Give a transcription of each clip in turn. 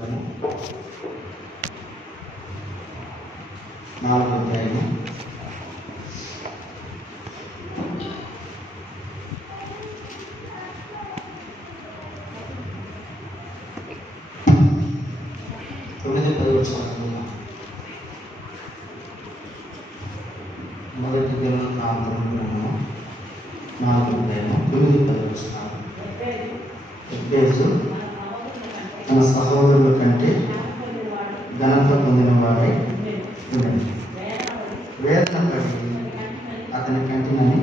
4వ అధ్యాయం 9-10 వచనాలు. మొదటి దినవృత్తాంతము 4వ అధ్యాయం 9-10 వచనాలు. ఎబ్బేజు తన సహోదరుల కంటే ఘనత పొందినవాడై ఉండేది. వేదన పడి అతని కంటినని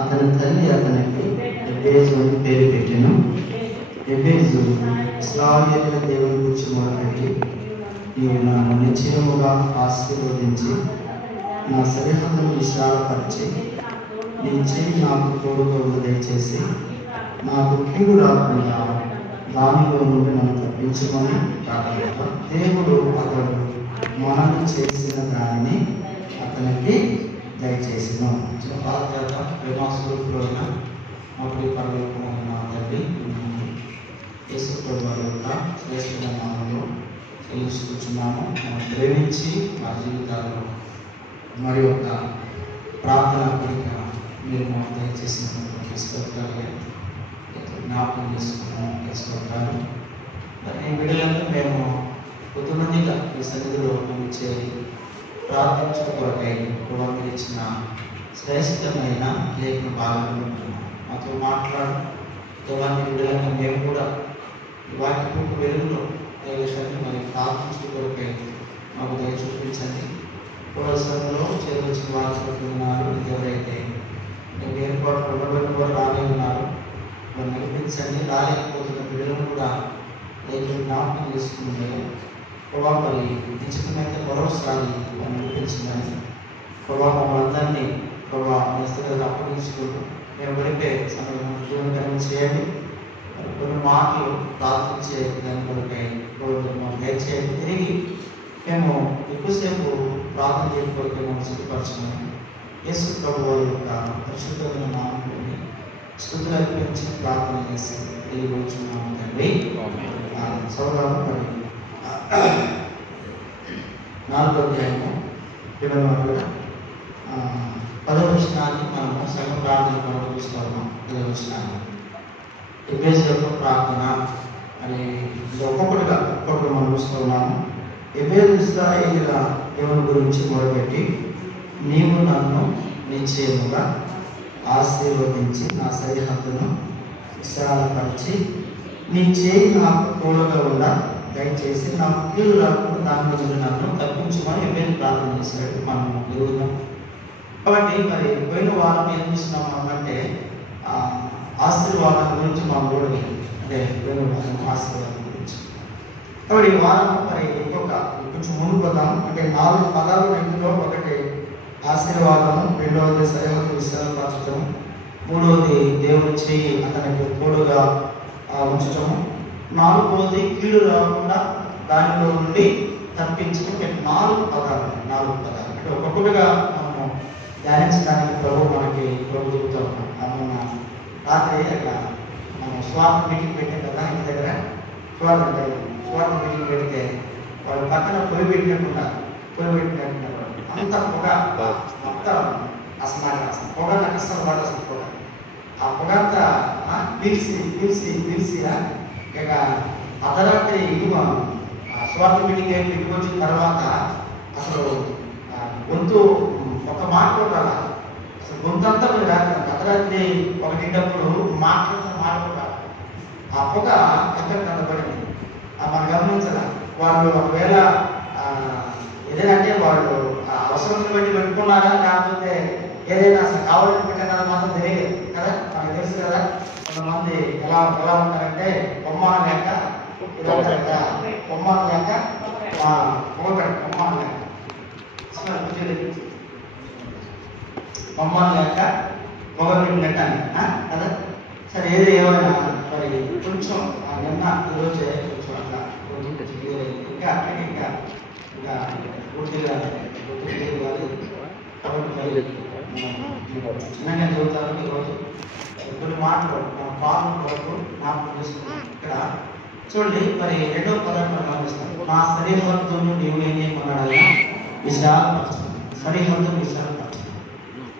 అతని తల్లి అతనికి ఎబ్బేజు అని పేరు పెట్టెను. ఎబ్బేజు ఇశ్రాయేలు దేవుని గురించి మొదలుపెట్టి, నీవు నన్ను నిశ్చయముగా ఆశీర్వదించి నా సరిహద్దును విశాలపరిచి నీ చెయ్యి నాకు తోడుగా దయచేసి నాకు కీడు రాకుండా దానిలో నుండి నన్ను తప్పించమని కాక దేవుడు అతడు మనము చేసిన దానిని అతనికి దయచేసిన ప్రేమాస్వరూపుడైన అప్పుడు పరలోకమైన తండ్రి, యేసు ప్రభువు యొక్క శ్రేష్ఠమైన నామములో తెలుసుకుంటున్నాము. మనం ప్రేమించి మా జీవితాల్లో మరి యొక్క ప్రార్థన కోరిక మీరు మాకు దయచేసినటువంటి స్తోత్రాలు జ్ఞాపకం చేసుకున్నాము. స్తోత్రాలు. ఈ బిడ్డలంతా మేము కొద్దిమందిగా ఈ సన్నిధిలో చేరి ప్రార్థించడం కొరకై కూడా మీరు ఇచ్చిన శ్రేష్టమైన లేఖన భాగాలను మాతో మాట్లాడు. దేవాన్ని బిడ్డలంగా మేము కూడా వాటి వెలుగులో దయచేసి మరి ప్రార్థించడం కొరకై మాకు దయ చూపించండి. పురోసంలో చేరవచ్చిన వారు ఉన్నారు. ఎవరైతే మీకు ఏర్పాటు ఉండబడిన వారు రాలే ఉన్నారు, వారు నడిపించండి. రాలేకపోతున్న బిడ్డలను కూడా నేను జ్ఞాపకం చేసుకుంటాను. ప్రభావం మరి నిశ్చితమైతే మరోసారి వారు నడిపించిందని ప్రభావం మమ్మల్ందరినీ ప్రభావం అప్పగించుకుంటూ మేము గడిపే సమయం జీవనకరం చేయండి. కొన్ని మాటలు ప్రార్థించే దాని కొరకై మాకు దయచేయండి. తిరిగి మేము ఎక్కువసేపు ప్రార్థన చేయడం కొరకై మేము సిద్ధపరచున్నాము. యేసు ప్రభు వారి యొక్క పరిశుద్ధమైన నామములోని స్తుతులు అర్పించి ప్రార్థన చేసి తిరిగి వచ్చున్నాము తండ్రి. సౌరాలు మరి 4వ అధ్యాయము 10వ వచనాన్ని మనము సగం ప్రార్థన కొరకు చూస్తున్నాము. 10వ వచనాన్ని ఎబ్బేజు యొక్క ప్రార్థన అని ఒక్కొక్కటిగా మనం చూస్తున్నాము. ఎబ్బేజు ఇశ్రాయేలుల దేవుని గురించి మొదలుపెట్టి, నీవు నన్ను నిశ్చయముగా ఆశీర్వదించి నా సరిహద్దును విశాలపరిచి నీ చేయి నాకు తోడుగా ఉండా దయచేసి నాకు కీడు రాకుండా దాని నుండి నన్ను తప్పించమని ఎబ్బేజు ప్రార్థన చేశాడు. మనం ఎదుగుదాం. కాబట్టి మరి పోయిన వారం ఏం చూస్తున్నాం అంటే ఆశీర్వాదం గురించి మనం కూడా అంటే పోయిన వారం ఆశీర్వాదం గురించి. కాబట్టి ఈ వారం మరి కొంచెం ముందు పోదాం. అంటే 4 పదాలు రెండులో ఒకటి ఆశీర్వాదము, రెండవది సరిహద్దు విశాలపరచడం, మూడవది దేవుని చేయి అతనికి తోడుగా ఉంచటము, 4వది కీడు రాకుండా దానిలో నుండి తప్పించడం. 4 పదాలు అంటే ఒక్కొక్కటిగా మనము ధ్యానించడానికి మనకి ప్రభు చెబుతూ ఉన్నాం. మొన్న రాత్రి అక్కడ మనం స్వార్థ మీటింగ్ పెట్టాం కదా, ఇంటి దగ్గర స్వార్థ మీటింగ్ పెడితే వాళ్ళు పక్కన పొయ్యి పెట్టినట్టున్నారు. అంత పొగ, మొత్తం అసలు పొగ నాకు అసలు వాడు అసలు పొగ. ఆ పొగ అంతా పీల్చి ఇక అర్ధరాత్రి ఇదిగో స్వార్థ మీటింగ్ ఇంటికి వచ్చిన తర్వాత అసలు గొంతు ఒక మాట కూడా అసలు గొంతంతా మీరు అర్ధరాత్రి 1 మాట్లాడుతున్నారు. ఆ పొగ ఎక్కడ కనబడింది మనం గమనించాల. వాళ్ళు ఒకవేళ ఏదైనా వాళ్ళు అవసరం బట్టి పెట్టుకున్నారా, లేకపోతే ఏదైనా అసలు కావాలని పెట్టినా మాత్రం తెలియదు కదా. మనకు తెలుసు కదా, కొంతమంది ఎలా ఉంటారంటే బొమ్మను లేక మొగలు పెట్టాను కదా. సరే ఏది ఏమైనా మరి కొంచెం నిన్న ఈరోజే కొంచెం అట్లా ఇంకా పూర్తిగా చిన్నగా చదువుతారు. ఈరోజు కొన్ని మాటలు మన పాలన కొరకు జ్ఞాపకం చేసుకున్నాం. ఇక్కడ చూడండి, మరి రెండవ పదాన్ని మనం గమనిస్తాం. నా సరిహద్దును నీవు ఏం చేయమన్నాడు? విశాలపరచు. సరిహద్దును విశాలపరచు.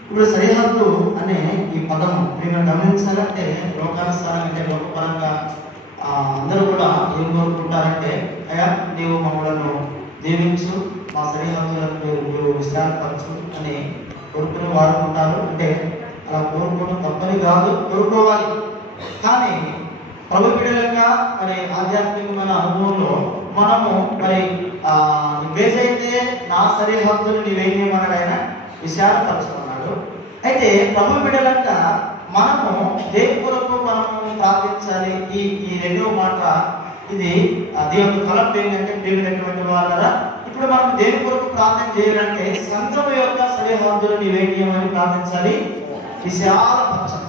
ఇప్పుడు సరిహద్దు అనే ఈ పదం మీరు గమనించాలంటే లోకానుసారం అంటే లోకపరంగా అందరూ కూడా ఏం కోరుకుంటారంటే, అయ్యా నీవు మమ్మలను దీవించు, మా సరిహద్దులను నీవు విశాలపరచు అని కోరుకునే వారు ఉంటారు. అంటే అలా కోరుకోవడం తప్పని కాదు, కోరుకోవాలి. కానీ ప్రభు బిడ్డలుగా మరి ఆధ్యాత్మికమైన అనుభవంలో మనము మరి ఏదైతే నా సరిహద్దులు నీవేం చేయమన్నాడు? ఆయన విశాలపరచమన్నాడు. అయితే ప్రభు బిడ్డలంగా మనము దేవుని కొరకు మనము ప్రార్థించాలి. ఈ రెండవ మాట ఇది దేవుని తలంపు ఏంటంటే, దేవుడైనటువంటి వాళ్ళరా ఇప్పుడు మనం దేవుని కొరకు ప్రార్థన చేయాలంటే సంఘం యొక్క సరిహద్దులు నీవేం చేయమని ప్రార్థించాలి? విశాలపరచం.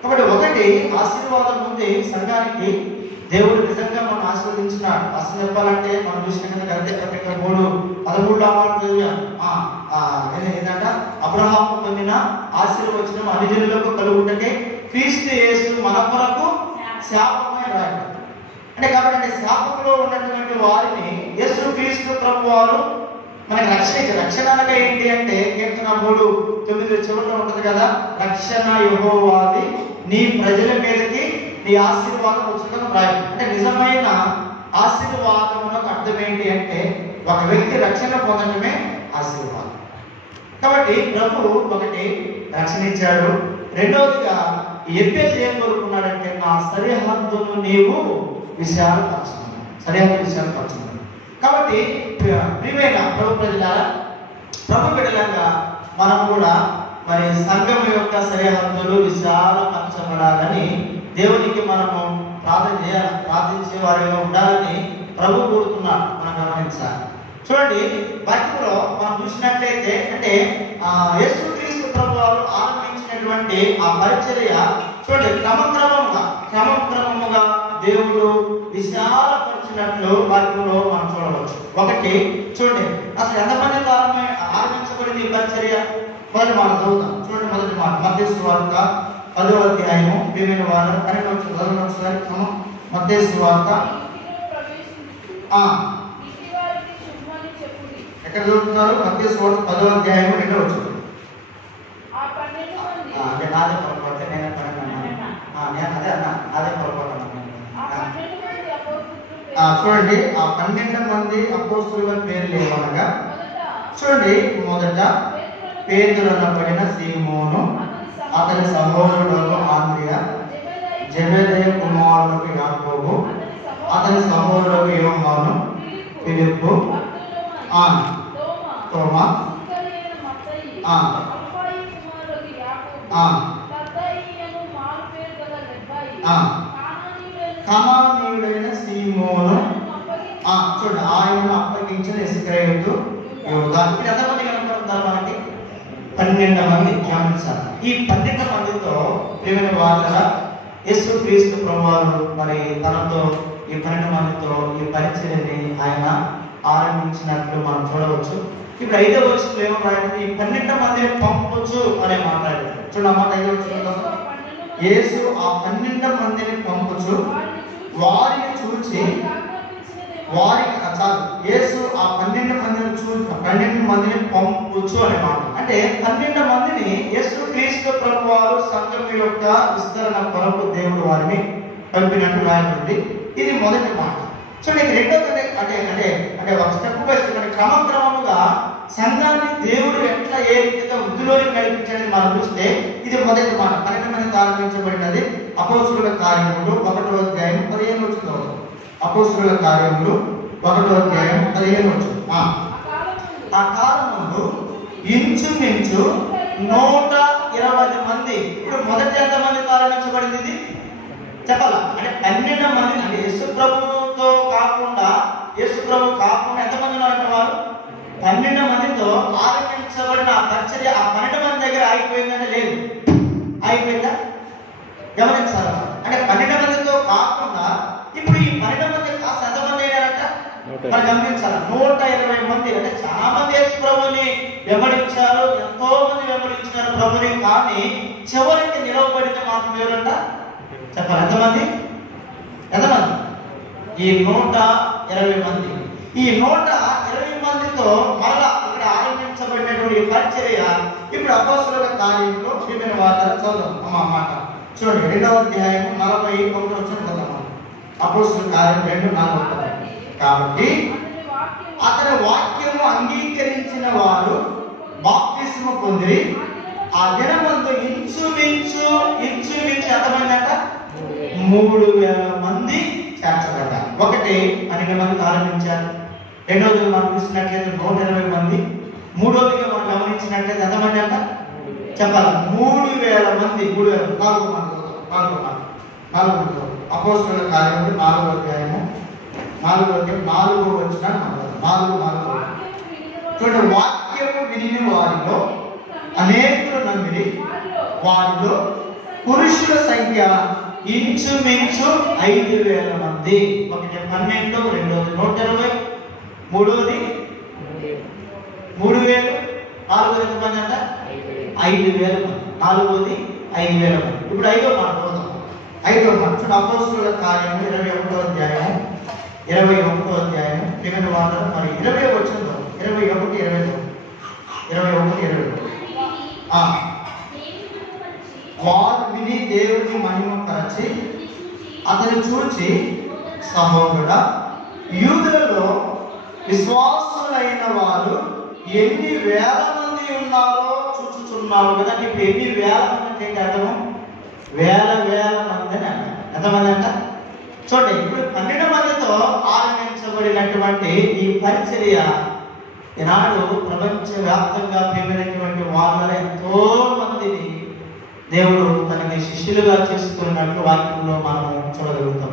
కాబట్టి ఒకటి ఆశీర్వాదం ఉంది సంఘానికి. దేవుడు నిజంగా మనం ఆశీర్వదించినాడు. అసలు చెప్పాలంటే మనం చూసిన కదా గలతీయులకు 3:13 ఏంటంటే అబ్రహాము పొందిన ఆశీర్వచనం అన్ని జనులకు కలుగుటకే క్రీస్తు యేసు మన కొరకు శాపమై రాయబడింది. అంటే కాబట్టి శాపంలో ఉన్నటువంటి వారిని యేసు క్రీస్తు ప్రభు వారు మనకి రక్షణ అనగా ఏంటి అంటే కీర్తన 3:9 చివరిలో ఉంటుంది కదా, రక్షణ యెహోవాది, నీ ప్రజల మీదకి నీ ఆశీర్వాదం వచ్చుటకు రాయడం. అంటే నిజమైన ఆశీర్వాదమునకు అర్థం ఏంటి అంటే ఒక వ్యక్తి రక్షణ పొందడమే ఆశీర్వాదం. కాబట్టి ప్రభు ఒకటి రక్షణ ఇచ్చాడు. రెండవదిగా ఎప్పేసి ఏం కోరుకున్నాడంటే, నా సరిహద్దును నీవు విశాలపరచుకున్నాడు. సరిహద్దు విశాలపరచుకున్నాడు. కాబట్టి ప్రియమైన ప్రభు ప్రజలారా, ప్రభు బిడ్డలాగా మనం కూడా మరి సంఘం యొక్క సరిహద్దులు విశాలపరచబడాలని దేవునికి మనము ప్రార్థించే వారిగా ఉండాలని ప్రభు కోరుతున్నాడు. మనం గమనించాలి. చూడండి, బైబిల్లో మనం చూసినట్లయితే అంటే యేసుక్రీస్తు ప్రభు వారు ఆరంభించినటువంటి ఆ పరిచర్య చూడండి క్రమక్రమముగా దేవుడు విశాలపరిచినట్లు బైబిల్లో మనం చూడవచ్చు. ఒకటి చూడండి, అసలు ఎంతమంది ఆరంభించబడింది ఈ పరిచర్య? మొదటి మాట చదువుతాం. చూడండి, మొదటి మాట మత్తయి సువార్త 10వ అధ్యాయము 12వ వారం 12వ ఒకసారి మత్తయి సువార్త ఎక్కడ చదువుతున్నారు? మత్తయి సువార్త 10వ అధ్యాయము 2వ వచనం. అంటే నాదే పొరపాటు, నేను అదే అన్నా, అదే పొరపాటు అన్నా. చూడండి, ఆ 12 మంది అపోస్తలుల పేర్లు ఏమనగా చూడండి, మొదట పేతురు అనబడిన సీమోను, అతని సహోదరుడు ఆంద్రియ, జెబెదయి కుమారులకు యాకోబు, అతని సహోదరుడు యోహాను, ఫిలిప్పు, తోమా, కనానీయుడైన సీమోను, చూడండి ఆయనను అప్పగించిన ఇస్కరియోతు యూదా. ఇప్పుడు ఎంతమంది కనుకుంటారు మనకి? 12 మంది. గమనించాలి. ఈ 12 మందితో ప్రియమైన వార్తల యేసుక్రీస్తు ప్రభువారు మరి తనతో ఈ 12 మందితో ఈ పరిచర్యని ఆయన ఆరంభించినట్లు మనం చూడవచ్చు. ఇప్పుడు 5వ వచనంలో ఏమో రాయండి, ఈ 12 మందిని పంపొచ్చు అనే మాట్లాడారు. చూడండి, అన్నమాట 5వ వచనంలో యేసు ఆ 12 మందిని పంపొచ్చు, వారిని చూచి యేసు ఆ 12 మందిని పంపుచు అనే మాట. అంటే 12 మందిని యేసుక్రీస్తు ప్రభు వారు సంఘం యొక్క విస్తరణ కొరకు దేవుడు వారిని పంపినట్టు రాయబడింది. ఇది మొదటి మాట. చూడండి, రెండోది అంటే ఒక స్టెప్ బై స్టెప్ క్రమక్రమముగా సంఘాన్ని దేవుడు ఎట్లా ఏ రీతిగా వృద్ధిలోకి నడిపించాడని మనం చూస్తే ఇది మొదటి మాట. 12 మంది ఆరంభించబడినది అపోస్తలుల కార్యములు 1వ అధ్యాయం 15వ వచనం. అపోస్తలుల కార్యములు 1వ అధ్యాయం 15వ వచనం. ఆ కాలముందు ఇంచుమించు 120 మంది. ఇప్పుడు మొదటి ఎంతమంది ఆరంభించబడింది? ఇది చెప్పాలా? అంటే 12 మంది. అంటే యేసు ప్రభుతో కాకుండా ఎంతమంది ఉన్నారంటే వారు 12 మందితో ఆరంభించబడిన ఆ పరిచర్య ఆ 12 మంది దగ్గర ఆగిపోయిందంటే లేదు, ఆగిపోయిందా? గమనించాలి. అంటే 12 మందితో కాకుండా ఇప్పుడు ఈ 12 మంది కాస్త ఎంతమంది అయ్యారంట మరి గమనించాలి. 120 మంది. అంటే చాలా మంది యేసు ప్రభుని వెంబడించారు, ఎంతో మంది వెంబడించారు ప్రభుని. కానీ చివరికి నిలవబడిన మాత్రం ఎవరంట చెప్పాలి? ఎంతమంది? ఈ 120 మంది. ఈ 120 మందితో మరలా ఇక్కడ ఆరంభించబడినటువంటి పరిచర్య ఇప్పుడు అపోస్తలుల కార్యంలో ప్రియమైన వార్తలు చదువుదాం. అమ్మ మాట చూడండి, 2వ అధ్యాయం 41 వచనం చదువుదాం. అపోస్తలుల కార్యం 2:41. కాబట్టి అతని వాక్యము అంగీకరించిన వారు బాప్తిస్మము పొంది ఆ దినమందు ఇంచుమించు ఎంతమందట 3000 మంది చేర్చబడ్డారు. ఒకటి 12 మంది ఆరంభించారు. రెండవదిగా మనం చూసినట్లయితే 120 మంది. మూడవదిగా మనం గమనించినట్లయితే ఎంతమంది అంట చెప్పాలి, 3000 మంది. 4 మంది అపోస్తలుల కార్యములు 4వ అధ్యాయము 4వ వచనం 4 చూడండి. వాక్యము విని వారిలో అనేకులు నమ్మిరి, వారిలో పురుషుల సంఖ్య ఇంచుమించు 5000 మంది. ఒకటి 12, రెండవది 120, మూడవది 3000, నాలుగోది ఎంతమంది అంట 5000 మంది. నాలుగోది 5000 మంది. ఇప్పుడు 5వ మాట చూద్దాం. 5వ మాట చూడండి. అపోస్తలుల కార్యము 21వ అధ్యాయం 21వ అధ్యాయం ప్రియమైన వార్తలు మరి 20 వచనంలో 21 వారు విని దేవుని మహిమపరచి అతను చూచి, సహోదరుడా, యూదులలో విశ్వాసులైన వారు ఎన్ని వేల మంది ఉన్నారో చూచుచున్నారు కదా. ఇప్పుడు ఎన్ని వేల మంది అంటే అర్థం, వేల మంది అని అర్థం. ఎంతమంది అంట చూడండి. ఇప్పుడు 12 మందితో ఆరంభించబడినటువంటి ఈ పరిచర్య ఈనాడు ప్రపంచవ్యాప్తంగా ప్రియమైనటువంటి వాళ్ళ ఎంతో మందిని దేవుడు తనకి శిష్యులుగా చేసుకున్నట్లు వాక్యంలో మనం చూడగలుగుతాం.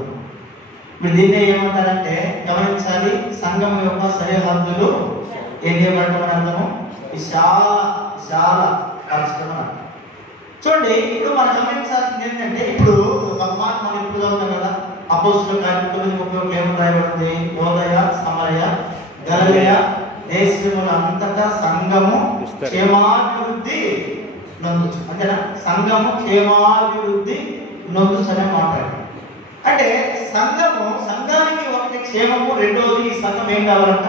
ఇప్పుడు దీన్ని ఏమంటారంటే గమనించాలి, సంఘం యొక్క సరిహద్దులు ఏం చేయబడటం అర్థము విశాల పరచడం. చూడండి, ఇప్పుడు మనం గమనించాల్సింది ఏంటంటే, ఇప్పుడు ఒక మాట మనం ఇప్పుడు చదువుతాం కదా, అపోస్తలుల కార్యం 9:31 ఏమని రాయబడింది, యోదయ సమరయ గలిలయ దేశముల అంతటా సంఘము క్షేమాభివృద్ధి నొందుచు. అంతేనా? సంఘము క్షేమాభివృద్ధి నొందుచు అనే మాట్లాడారు. అంటే సంఘానికి ఒకటి క్షేమము, రెండోది ఈ సంఘం ఏం కావాలంట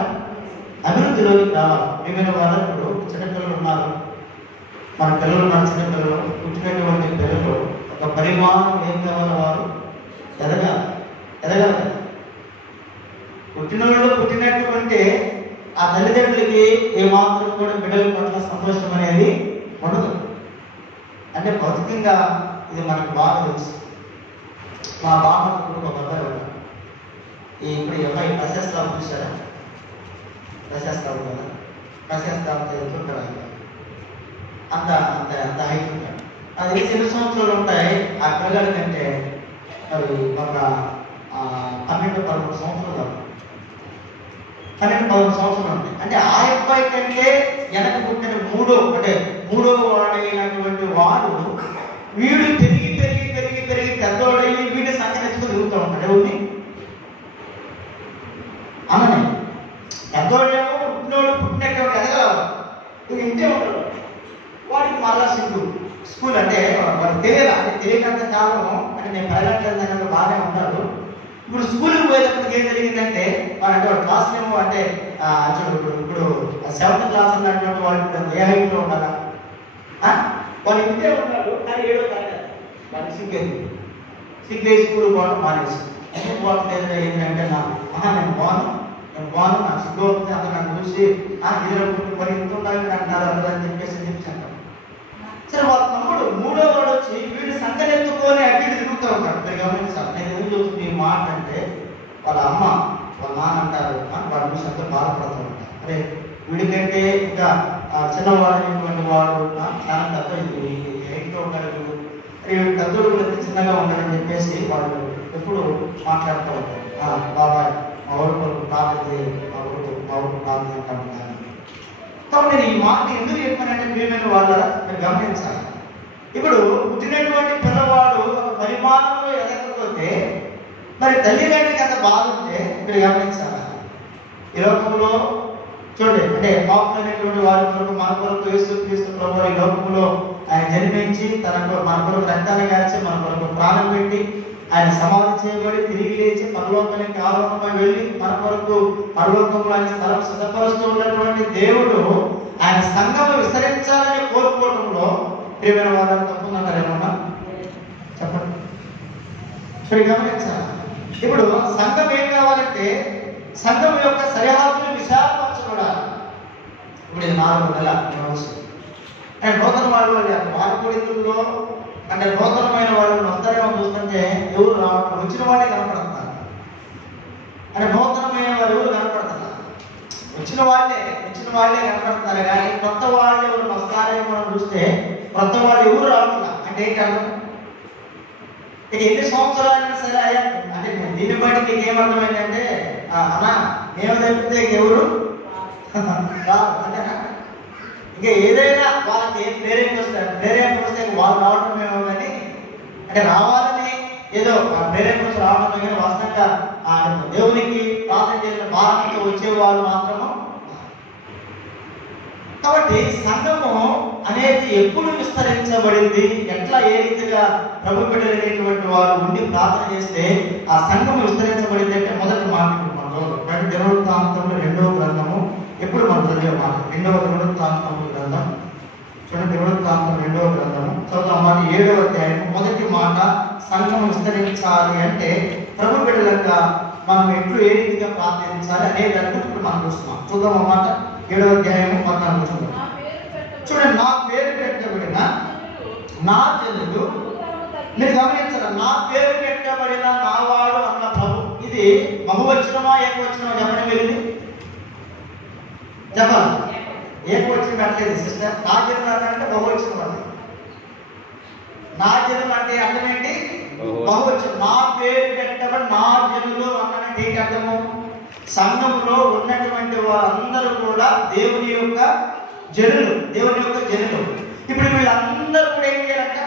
అభివృద్ధిలోకి రావాలి. ఏమైనా వాళ్ళు ఇప్పుడు చిన్నపిల్లలు ఉన్నారు, మన పిల్లలు ఉన్నారు, చిన్నపిల్లలు పుట్టినటువంటి పిల్లలు ఒక పరిమాణం ఏం కావాలి, వారు ఎదగాలి. పుట్టినటువంటి ఆ తల్లిదండ్రులకి ఏమాత్రం కూడా బిడ్డల పట్ల సంతోషం అనేది ఉండదు. అంటే భౌతికంగా ఇది మనకు బాగా తెలుసు. మా బామ్మకు ఒక అబ్బాయి ఇప్పుడు ఈ అబ్బాయి ప్రశస్తావు చూసారా, ప్రశస్తావు కదా, ప్రశస్తావు చదువుతుంటాడు. అంత హైట్ ఉంటాడు. అది ఎన్ని సంవత్సరాలు ఉంటాయి ఆ పిల్లగాడి కంటే మరి ఒక 12-13 సంవత్సరాలు 12-13 సంవత్సరాలు ఉంటాయి. అంటే ఆ అబ్బాయి కంటే వెనక పుట్టిన మూడో వాడైనటువంటి వాడు వీడు పెరిగి పెద్దవాడయ్యి వీడి సంఖ్య ఎత్తుకు తిరుగుతూ ఉంటాడు. ఎవరిని అమ్మని పెద్దవాడేమో పుట్టినటువంటి ఎదగలవాడు ఇంతే ఉంటాడు. వాడికి మళ్ళా స్కూల్ అంటే వాడు తెలియనంత కాలం అంటే నేను పైలట్లేదు బాగానే ఉంటాడు. ఇప్పుడు స్కూల్కి పోయేటప్పటికి ఏం జరిగిందంటే వాడు క్లాస్ ఏమో అంటే ఇప్పుడు 7th క్లాస్ ఉన్నటువంటి వాడు ఏ హైట్లో ఉండాలా, వాడు ఇంతే ఉన్నాడు. కానీ 7వ తరగతి వాడికి సిగ్గేసి స్కూల్ పోవడం మానేసి ఎందుకు పోవట్లేదు ఏంటంటే నేను పోను నాకు సిగ్గు అవుతుంది, అతను నన్ను చూసి మరి ఇంత ఉండాలి అంటారు అని చెప్పేసి అంటారు. సరే వాళ్ళ తమ్ముడు 3వ వాడు వచ్చి వీడు సంకనెత్తుకొని అడ్డు తిరుగుతూ ఉంటాడు. మీరు గమనించాలి. నేను ఎందుకు చూస్తుంది ఈ మాట అంటే వాళ్ళ అమ్మ వాళ్ళ నాన్న అంటారు వాళ్ళ చూసి అంతా బాధపడుతూ ఉంటారు. అరే వీడికంటే ఇంకా చిన్నవాడైనటువంటి వాడు చాలా పెద్ద హైట్లో ఉంటాడు, పెద్దోడు కూడా చిన్నగా ఉంటాడని చెప్పేసి వాళ్ళు ఎప్పుడు మాట్లాడుతూ ఉంటారు. బాబాయ్ మా ఊరు కొరకు ప్రార్థన మా ఊరు ప్రార్థన అంటూ ఉంటారు. కాబట్టి నేను ఈ మాట ఎందుకు చెప్పానంటే ప్రియమైన వాళ్ళ మీరు గమనించాలి. ఇప్పుడు పుట్టినటువంటి పిల్లవాడు పరిమాణంలో ఎదగకపోతే మరి తల్లిదండ్రులకి అంత బాధ ఉంటే మీరు గమనించాలి. ఈ లోకంలో చూడండి, అంటే పాపులైనటువంటి వారి కొరకు మన కొరకు యేసుక్రీస్తు ప్రభువు ఈ లోకంలో ఆయన జన్మించి మన కొరకు రక్తాన్ని కాల్చి మన కొరకు ప్రాణం పెట్టి ఆయన సమాధి చేయబడి తిరిగి లేచి పరలోకానికి ఆరోహణమై వెళ్ళి మన కొరకు పరలోకంలో ఆయన స్థలం సిద్ధపరుస్తూ ఉన్నటువంటి దేవుడు ఆయన సంఘము విస్తరించాలని కోరుకోవడంలో ప్రియమైన వారిని తప్పుందంటారు ఏమన్నా చెప్పండి. ఇప్పుడు గమనించాలి. ఇప్పుడు సంఘం ఏం కావాలంటే సంఘం యొక్క సరిహద్దులు విశాలపరచబడాలి. ఇప్పుడు ఇది 4 నెలల అంటే నూతన వాళ్ళు వారిపొడితుల్లో అంటే నూతనమైన వాళ్ళని అందరం చూస్తుంటే ఎవరు రావడం వచ్చిన వాళ్ళే కనపడుతున్నారు. అంటే నూతనమైన వారు ఎవరు కనపడుతున్నారు, వచ్చిన వాళ్ళే కనపడుతున్నారు. కానీ కొత్త వాళ్ళు ఎవరు వస్తారని మనం చూస్తే కొత్త వాళ్ళు ఎవరు రావట్లా. అంటే ఏంటంటే ఇక ఎన్ని సంవత్సరాలైనా సరే అంటే దీన్ని బట్టి మీకు ఏమర్థమైందంటే అన్నా మేము తప్పితే ఎవరు రాదు అంతేనా. ఇంకా ఏదైనా వాళ్ళకి ఏం ప్రేరేపణ వస్తే వాళ్ళు రావడమేమో కానీ అంటే రావాలని ఏదో ప్రేరేపణ రావడమే కానీ వాస్తవంగా దేవునికి ప్రార్థన చేసిన భారతీయ వచ్చే వాళ్ళు మాత్రము. కాబట్టి సంఘము అనేది ఎప్పుడు విస్తరించబడింది, ఎట్లా ఏ రీతిగా ప్రభు బిడ్డలైనటువంటి వారు ఉండి ప్రార్థన చేస్తే ఆ సంఘము విస్తరించబడింది అంటే మొదటి మాట మనం దినవృత్తాంతము 2వ గ్రంథము ఎప్పుడు మనం చదివే మాట 2వ దినవృత్తాంతము గ్రంథం చూడండి. దినవృత్తాంతం 2వ గ్రంథము చదువుతాం మాట 7వ అధ్యాయం మొదటి మాట సంఘం విస్తరించాలి అంటే ప్రభు బిడ్డలంగా మనం ఎట్లు ఏ రీతిగా ప్రార్థించాలి అనే దాని గురించి ఇప్పుడు మనం చూస్తున్నాం. చూద్దాం అన్నమాట 7వ అధ్యాయము 14 చూద్దాం. చూడండి, నా పేరు పెట్టబడిన నా జనులు, మీరు గమనించారా, నా పేరు పెట్టబడిన నా వాడు అన్న ప్రభు. ఇది బహువచనమా ఏకవచనమా చెప్పడం వెళ్ళింది చెప్పాలి. ఏకవచనం పెట్టలేదు సిస్టర్. నా జనులు అంటే బహువచనం అది. నా జనులు అంటే అర్థం ఏంటి? బహువచనం. నా పేరు పెట్టబడి నా జనులు అన్నది ఏంటి అర్థము? సంఘంలో ఉన్నటువంటి వారందరూ కూడా దేవుని యొక్క జనులు. ఇప్పుడు వీళ్ళందరూ కూడా ఏం చేయాలంట?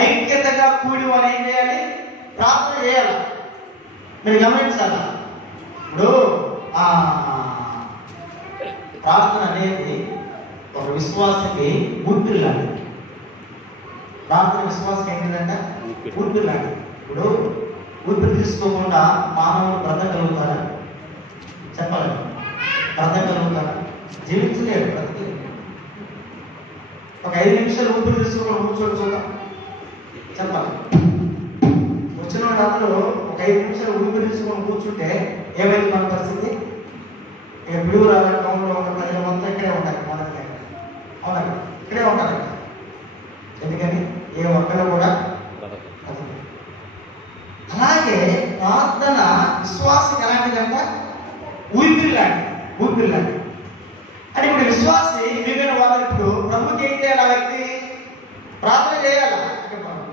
ఐక్యతగా కూడి వాళ్ళు ఏం చేయాలి? ప్రార్థన చేయాలి. మీరు గమనించాలా, ఇప్పుడు ప్రార్థన అనేది ఒక విశ్వాసకి ఊపిరి లాంటిది. ప్రార్థన విశ్వాసం ఏంటంటే ఊపిరి లాంటిది. ఇప్పుడు ఊపిరి తీసుకోకుండా మానవులు బ్రతకగలుగుతారా? చెప్పాలి, బ్రతకగలుగుతారా? జీవించలేరు, బ్రతకలేరు. ఒక 5 నిమిషాలు ఊపిరి తీసుకోకుండా కూర్చోండి చూద్దాం, చెప్పాలి. వచ్చిన వాళ్ళందరూ ఒక 5 నిమిషాలు ఊపిరి తీసుకొని కూర్చుంటే ఏమైంది మన పరిస్థితి? ఇక పిడుగు రావాలి. టౌన్లో ఉన్న ప్రజలు మొత్తం ఇక్కడే ఉంటారు, మొదటి అవునా, ఇక్కడే ఉంటారు. ఎందుకని ఏ ఒక్కరు కూడా. అలాగే ప్రార్థన విశ్వాసం ఎలాంటిదంట? ఊపిరి లాంటి. అంటే ఇప్పుడు విశ్వాసి మిగిలిన వాళ్ళు ఇప్పుడు ప్రభుకి ఏం చేయాలి? ఆ వ్యక్తి ప్రార్థన చేయాలి.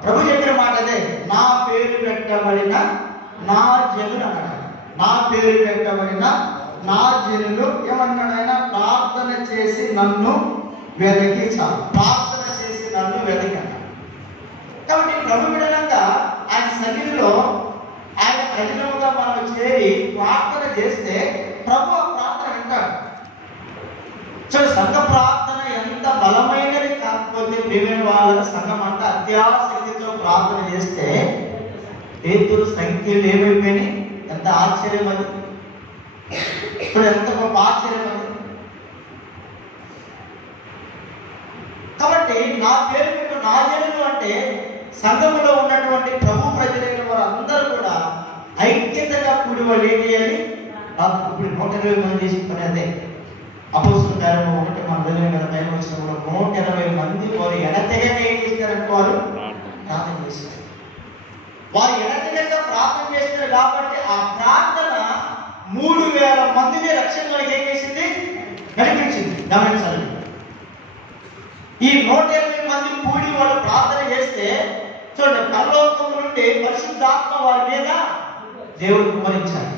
ప్రభు చెప్పిన మాట అదే, నా పేరు పెట్టబడిన నా జనులు అన్నాడు. నా పేరు పెట్టబడిన నా జనులు ఏమన్నాడు ఆయన? ప్రార్థన చేసి నన్ను వెతికించాలి. ప్రార్థన చేసి నన్ను వెతికన్నాడు. కాబట్టి ప్రభు బిడ్డలంగా ఆయన సన్నిధిలో ఆయన ప్రజలుగా మనం చేరి ప్రార్థన చేస్తే ప్రభు ఆ ప్రార్థన వింటాడు. సంఘ ప్రార్థన ఎంత బలమైనది కాకపోతే ప్రియమైన వాళ్ళ సంఘం అంతా అత్యాసక్తితో ప్రార్థన చేస్తే పేతురు సంఖ్యలు ఏమైపోయినాయి? ఎంత ఆశ్చర్యం అది! ఇప్పుడు ఎంత గొప్ప ఆశ్చర్యం అది! కాబట్టి నా పేరు పెట్టు నా జనులు అంటే సంఘములో ఉన్నటువంటి ప్రభు ప్రజలైన వారందరూ కూడా ఐక్యతగా కూడి వాళ్ళు ఏం చేయాలి? ఇప్పుడు 120 మంది చేసిన పని అదే. అపోస్తుల కార్యము 1 మన దగ్గర మీద టైం వచ్చినప్పుడు 120 మంది వారు ఎడతెగక ఏం చేశారంటే వారు ప్రార్థన చేశారు. వారు ఎడతెగక ప్రార్థన చేస్తారు కాబట్టి ఆ ప్రార్థన 3000 మందిని రక్షణలోకి ఏం చేసింది? నడిపించింది. గమనించాలి, ఈ 120 మంది కూడి వాళ్ళు ప్రార్థన చేస్తే చూడండి, పరలోకం నుండి పరిశుద్ధాత్మ వారి మీద దేవుడు కుమ్మరించాడు.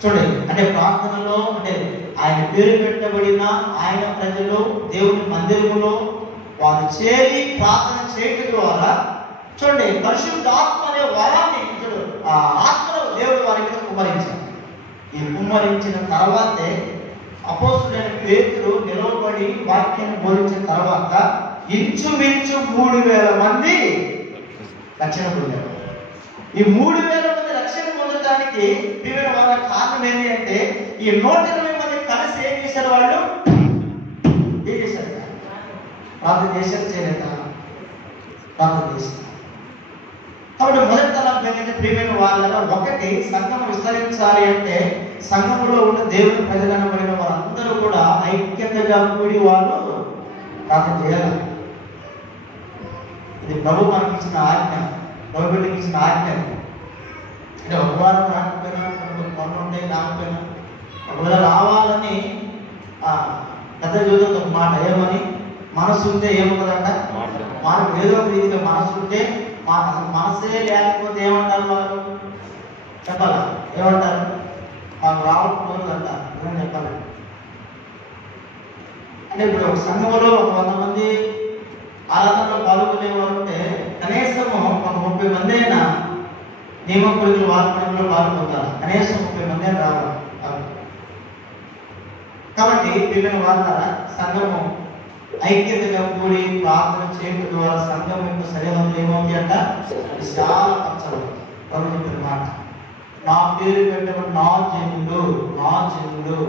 చూడండి, అంటే ప్రార్థనలో అంటే ఆయన పేరు పెట్టబడిన ఆయన ప్రజలు దేవుని మందిరములో వారు చేరి ప్రార్థన చేయడం ద్వారా చూడండి పరిశుద్ధాత్మ అనే వరాన్ని ఆ ఆత్మను దేవుడు వారి మీద కుమ్మరించాడు. ఈ కుమ్మరించిన తర్వాతే అపోస్తులైన పేతురు నిలవబడి వాక్యాన్ని బోధించిన తర్వాత ఇంచుమించు 3000 మంది రక్షణ పొందారు. ఈ 3,000 మంది రక్షణ పొందడానికి ప్రియమైన వాళ్ళ కారణం ఏంటి అంటే ఈ 120 మంది కలిసి ఏం చేశారు? వాళ్ళు ఏం చేశారు? ప్రార్థన చేశారు, చేయలేదా? ప్రార్థన చేశారు. కాబట్టి మొదటి తలంపు ఏంటంటే ప్రియమైన వాళ్ళ ఒకటి, సంఘం విస్తరించాలి అంటే సంఘంలో ఉన్న దేవుని ప్రజలనబడిన వారందరూ కూడా ఐక్యతగా కూడి వాళ్ళు ప్రార్థన చేయాలి. ఇది ప్రభు మనకి ఇచ్చిన ఆజ్ఞ, ప్రభుత్వం ఇచ్చిన ఆజ్ఞ. అంటే ఒక వారం రాకపోయినా, కొన్ని పనులు ఉంటాయి రాకపోయినా, ఒకవేళ రావాలని పెద్ద చూద్దాం ఒక మాట ఏమని, మనసు ఉంటే ఏముంటుందంట? మనకు ఏదో ఒక రీతిగా మనసు ఉంటే, అసలు మనసే లేకపోతే ఏమంటారు వాళ్ళు? చెప్పాలా? ఏమంటారు? మాకు రావట్లేదంట అని చెప్పాలి. అంటే ఇప్పుడు ఒక సంఘంలో ఒక 100 మంది ఆరాధనలో పాల్గొనేవారు ఉంటే కనీసము ఒక 30 మంది అయినా నియమకులు వార్తల్లో పాల్గొంటారు. కనీసం 30 మంది అయినా రావాలి. కాబట్టి పిల్లల వాళ్ళ సంఘము ఐక్యతగా కూడి ప్రార్థన చేయడం ద్వారా సంఘం యొక్క సరిహద్దులు ఏమవుతాయి అంట? విశాలపరచబడతాయి. ప్రభు చెప్పిన మాట, నా పేరు పెట్టబడి నా జనులు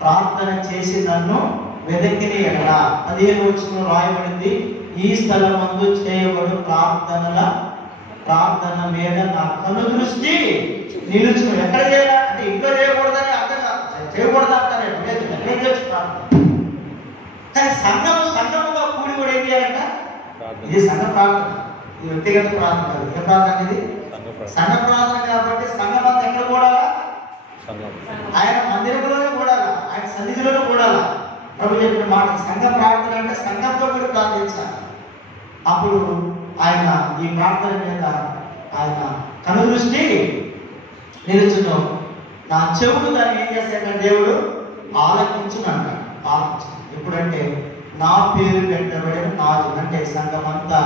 ప్రార్థన చేసి నన్ను వెదకిని ఎడలా. 15వ వచనంలో రాయబడింది, ఈ స్థలమందు చేయబడు ప్రార్థన మీద నా కన్ను దృష్టి నిలుచుకో. ఎక్కడ చేయాలా అంటే ఇంట్లో చేయకూడదని అర్థం కాదు, చేయకూడదు అంటారు. ఎక్కడ చేయొచ్చు ప్రార్థన. కానీ సంఘముగా కూడి కూడా ఏం చేయాలంట? ఇది సంఘ ప్రార్థన, ఇది వ్యక్తిగత ప్రార్థన కాదు. ఏ ప్రార్థన ఇది? సంఘ ప్రార్థన. కాబట్టి సంఘం అంతా ఎక్కడ కూడాలా? ఆయన మందిరంలోనే కూడాలా, ఆయన సన్నిధిలోనే కూడాలా. ప్రభు చెప్పిన మాట సంఘ ప్రార్థన అంటే సంఘంతో కూడా ప్రార్థించాలి. అప్పుడు ఆయన ఈ ప్రార్థన మీద ఆయన కనుదృష్టి నిలుచును. నా చెవులు దాన్ని ఏం చేస్తాడంటే దేవుడు ఆలకించునంట. ఎప్పుడంటే నా పేరు పెట్టబడిన నాజు అంటే సంఘం అంతా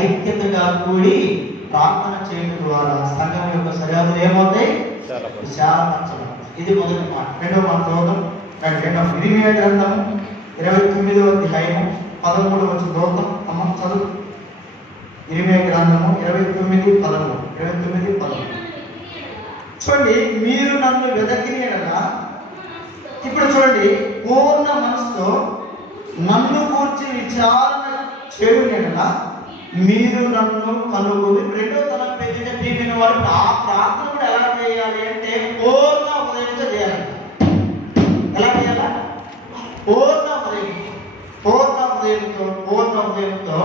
ఐక్యతగా కూడి ప్రార్థన చేయడం ద్వారా సంఘం యొక్క సరిహద్దులు ఏమవుతాయి? విశాలపరచడం. ఇది మొదటి మాట. రెండవ మాట చూద్దాం. ఇరిమియా గ్రంథము 29వ అధ్యాయము 13వ వచనం అమ్మ చదువు. ఇరిమియా గ్రంథము 29:13. చూడండి, మీరు నన్ను వెదకిని ఎడలా. ఇప్పుడు చూడండి, పూర్ణ మనసుతో నన్ను కూర్చి విచారణ చేయని ఎడలా మీరు నన్ను కనుగొని. రెండో తలంపు ఏంటంటే ప్రియమైన వారు ఆ ప్రార్థన కూడా ఎలా చేయాలి అంటే పూర్ణ హృదయంతో చేయాలి. ఎలా చేయాలా? పూర్ణ హృదయంతో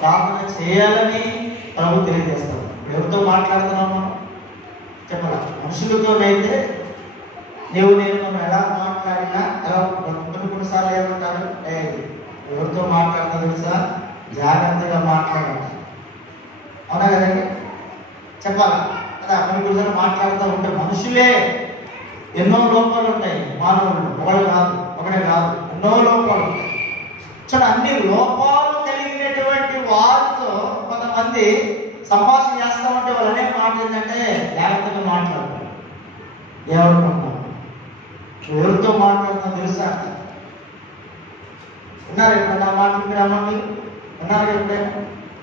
ప్రార్థన చేయాలని ప్రభు తెలియజేస్తాం. ఎవరితో మాట్లాడుతున్నాం మనం? చెప్పాలా? మనుషులతోనైతే నేను మనం ఎలా మాట్లాడినా ఎలా కొన్నిసార్లు ఏమంటారు, ఎవరితో మాట్లాడినా తెలుసా, జాగ్రత్తగా మాట్లాడాలి. అవునా కదండి? చెప్పాలా కదా? కొన్నిసార్లు మాట్లాడుతూ ఉంటే మనుషులే ఎన్నో లోపాలు ఉంటాయి. మానవులు ఒకటే కాదు ఎన్నో లోపాలు ఉంటాయి. చూడండి, అన్ని లోపాలు కలిగినటువంటి వారితో కొంతమంది సంభాషణ చేస్తూ ఉంటే వాళ్ళు అనే మాట ఏంటంటే జాగ్రత్తగా మాట్లాడతారు. ఏమనుకుంటున్నాం? ఎవరితో మాట్లాడుతున్నా తెలుసా? విన్నారు ఎప్పుడన్నా మాటలు? మీరు అమ్మండి విన్నారు ఎప్పుడైనా?